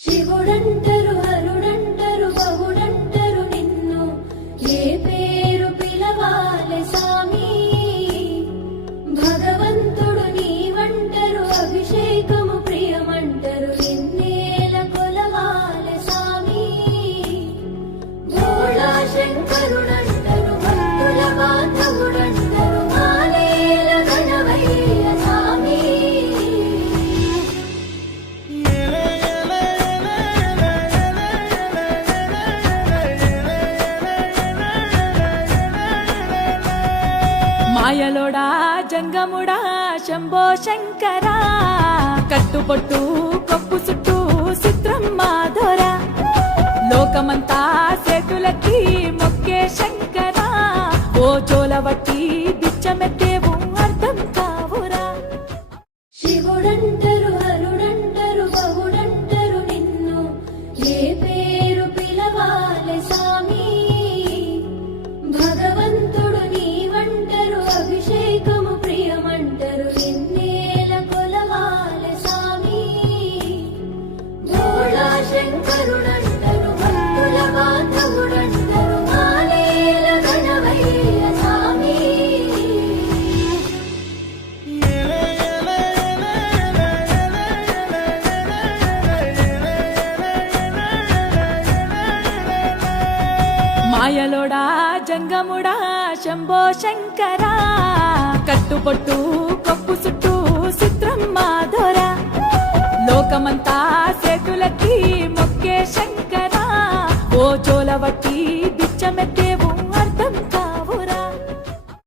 శివుడంటరు హరుడంటరు బహుడంటరు నిన్ను ఏ పేరు పిలవాలె సామి. భగవంతుడు నీవంటరు అభిషేకము ప్రియమంటరు నిన్నేల కొలవాలె సామి. భోళా శంకరుడంటరు భక్తుల బాంధవుడంటరు మాలేల గణవయ్య సామి. మాయలోడా జంగముడా శంభో శంకరా, కట్టుబొట్టు కొప్పు చుట్టూ చిత్రం మాధోరా, లోకమంతా సేతులకి మొక్కే శంకరా, ఓ జోలవట్టి బిచ్చమెత్తేవు అర్థం కావురా. శివుడంటరు హరుడంటరు బహుడంటరు నిన్ను ఏ పేరు పిలవాలె సామి. భగవంతుడు నీవంటరు అభిషేకము ప్రియమంటరు నిన్నేల కొలవాలె సామి. భోళా శంకరుడంటరు భక్తుల బాంధవుడంటరు మాలేల గణవయ్య సామి. మాయలోడా జంగముడా శంభో శంకరా, కట్టుబొట్టు